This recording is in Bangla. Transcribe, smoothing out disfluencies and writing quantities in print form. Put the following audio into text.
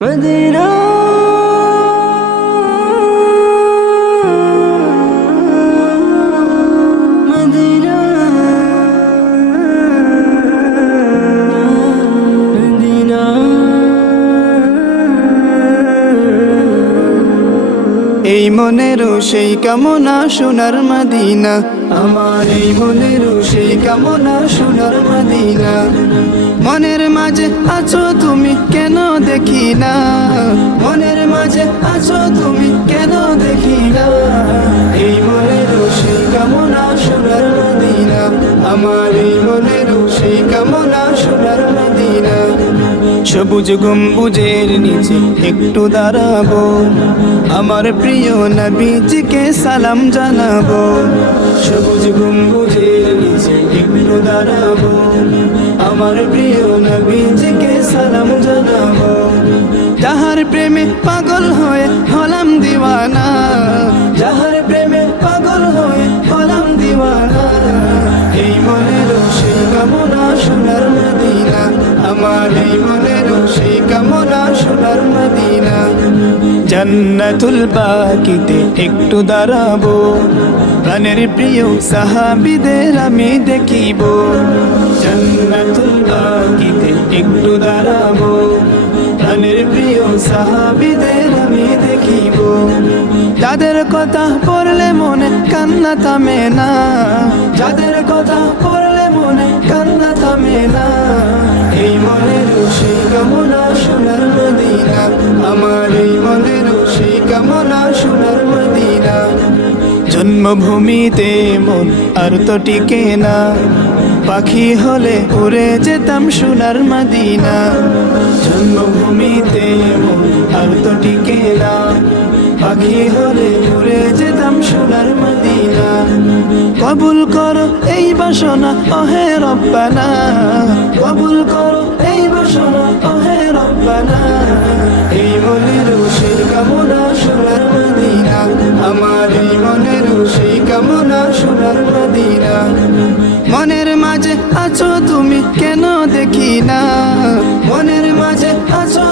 মদিনা মদিনা মদিনা এই মনেরও সেই কামনা সোনার মদিনা, আমার এই মনেরও সেই কামনা সোনার মদিনা। মনের মাঝে আছো তুমি কেন দেখি না, মনের মাঝে আছো তুমি কেন দেখি না। এই মনেরও সেই কামনা সোনার মদিনা, আমার এই মনেরও সেই কামনা সোনার মদিনা। সবুজ গম্বুজের নিচে একটু দাঁড়াবো, আমার প্রিয় নবীজিকে সালাম জানাবো। সবুজ গম্বুজের নিচে একটু দাঁড়াবো, আমার প্রিয় নবীজিকে সালাম জানাবো। যাহার প্রেমে পাগল হয়ে হলাম দিওয়ানা, যাহার প্রেমে পাগল হয়ে হলাম দিওয়ানা। এই মনেরও সেই কামনা সোনার মদিনা, আমার এই মনেরও সেই কামনা সোনার মদিনা। জান্নাতুল বাকিতে একটু দাঁড়াবো, প্রাণের প্রিয় সাহাবীদের আমি দেখিব। জান্নাতুল বাকিতে একটু দাঁড়াবো, প্রাণের প্রিয় সাহাবীদের আমি দেখিব। যাদের কথা পড়লে মনে কান্না থামে না, যাদের কথা পড়লে মনে কান্না থামে না। এই মনেরও সেই কামনা সোনার মদিনা, আমার এই মনেরও সেই কামনা সোনার মদিনা। জন্মভূমিতে মন আর তো টিকে না, পাখি হলে উড়ে যেতাম সোনার মদিনা। জন্মভূমিতে মন আর তো টিকে না, পাখি হলে উড়ে যেতাম সোনার মদিনা। কবুল করো এই বাসনা ওহে রব্বানা, কবুল করো এই বাসনা ওহে রব্বানা। এই মনেরও সেই কামনা সোনার মদিনা, আমার এই মনেরও সেই কামনা সোনার মদিনা। মনের মাঝে আছো তুমি কেন দেখি না, মনের মাঝে আছো